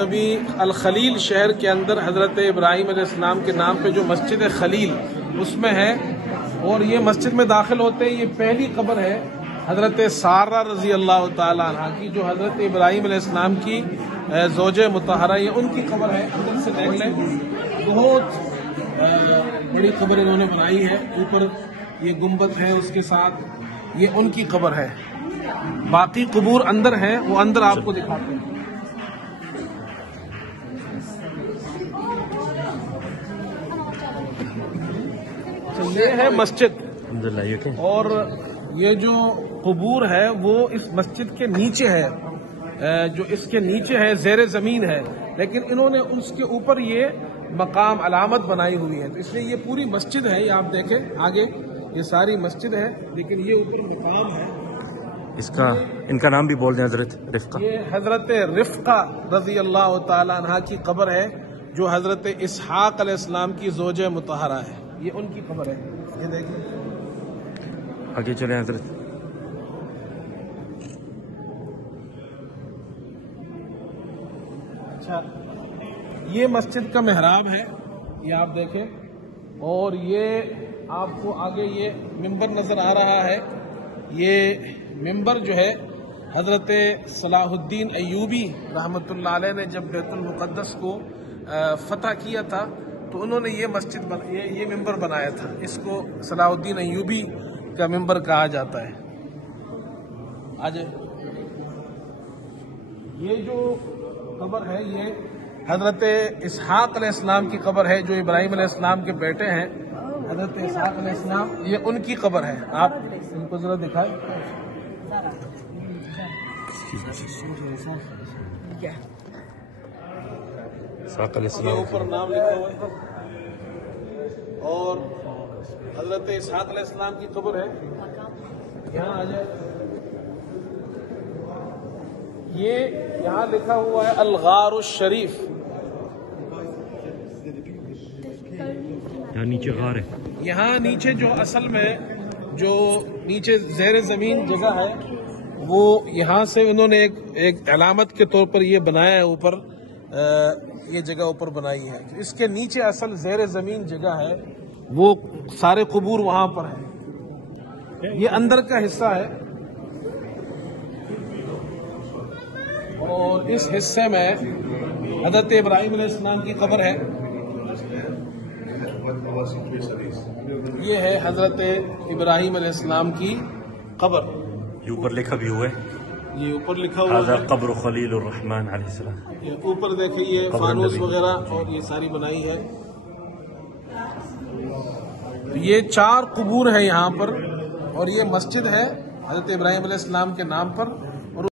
ابھی الخلیل شہر کے اندر حضرت ابراہیم علیہ السلام کے نام پہ جو مسجد خلیل اس میں ہے، اور یہ مسجد میں داخل ہوتے ہیں یہ پہلی قبر ہے حضرت سارہ رضی اللہ تعالی عنہ کی، جو حضرت ابراہیم علیہ السلام کی زوج مطہرہ، یہ ان کی قبر ہے۔ اندر سے دیکھ لیں، بہت بڑی قبر انہوں نے بنائی ہے، اوپر یہ گنبد ہے، اس کے ساتھ یہ ان کی قبر ہے۔ باقی قبور اندر ہیں، وہ اندر آپ کو دکھاتے ہیں۔ یہ ہے مسجد، اور یہ جو قبور ہے وہ اس مسجد کے نیچے ہے، جو اس کے نیچے ہے زیر زمین ہے، لیکن انہوں نے اس کے اوپر یہ مقام علامت بنائی ہوئی ہے، تو اس لیے یہ پوری مسجد ہے۔ یہ آپ دیکھیں آگے، یہ ساری مسجد ہے، لیکن یہ اوپر مقام ہے۔ ان کا نام بھی بول دیں، حضرت رفقہ۔ یہ حضرت رفقہ رضی اللہ تعالی عنہ کی قبر ہے، جو حضرت اسحاق علیہ السلام کی زوج مطہرہ ہے، یہ ان کی قبر ہے۔ یہ دیکھیں، آگے چلیں حضرت۔ اچھا، یہ مسجد کا محراب ہے، یہ آپ دیکھیں، اور یہ آپ کو آگے یہ ممبر نظر آ رہا ہے۔ یہ ممبر جو ہے حضرت صلاح الدین ایوبی رحمۃ اللہ علیہ نے جب بیت المقدس کو فتح کیا تھا تو انہوں نے یہ مسجد یہ ممبر بنایا تھا، اس کو صلاح الدین ایوبی کا ممبر کہا جاتا ہے۔ آج یہ جو قبر ہے یہ حضرت اسحاق علیہ السلام کی قبر ہے، جو ابراہیم علیہ السلام کے بیٹے ہیں حضرت اسحاق علیہ السلام، یہ ان کی قبر ہے۔ آپ ان کو ذرا دکھائیں۔ یہ اوپر نام لکھا ہوا ہے، اور حضرت اسحاق علیہ السلام کی قبر ہے۔ یہاں آ جائے، یہ یہاں لکھا ہوا ہے الغار الشریف، یہاں نیچے غار ہے۔ یہاں نیچے جو اصل میں جو نیچے زیر زمین جگہ ہے، وہ یہاں سے انہوں نے ایک علامت کے طور پر یہ بنایا ہے، اوپر یہ جگہ اوپر بنائی ہے۔ اس کے نیچے اصل زیر زمین جگہ ہے، وہ سارے قبور وہاں پر ہیں۔ یہ اندر کا حصہ ہے، اور اس حصے میں حضرت ابراہیم علیہ السلام کی قبر ہے۔ یہ ہے حضرت ابراہیم علیہ السلام کی قبر، یہ اوپر لکھا بھی ہوا ہے، یہ اوپر لکھا ہوا هذا ہے۔ قبر خلیل الرحمن علیہ السلام۔ یہ اوپر دیکھیں، یہ فانوس وغیرہ اور یہ ساری بنائی ہے۔ یہ 4 قبور ہیں یہاں پر، اور یہ مسجد ہے حضرت ابراہیم علیہ السلام کے نام پر۔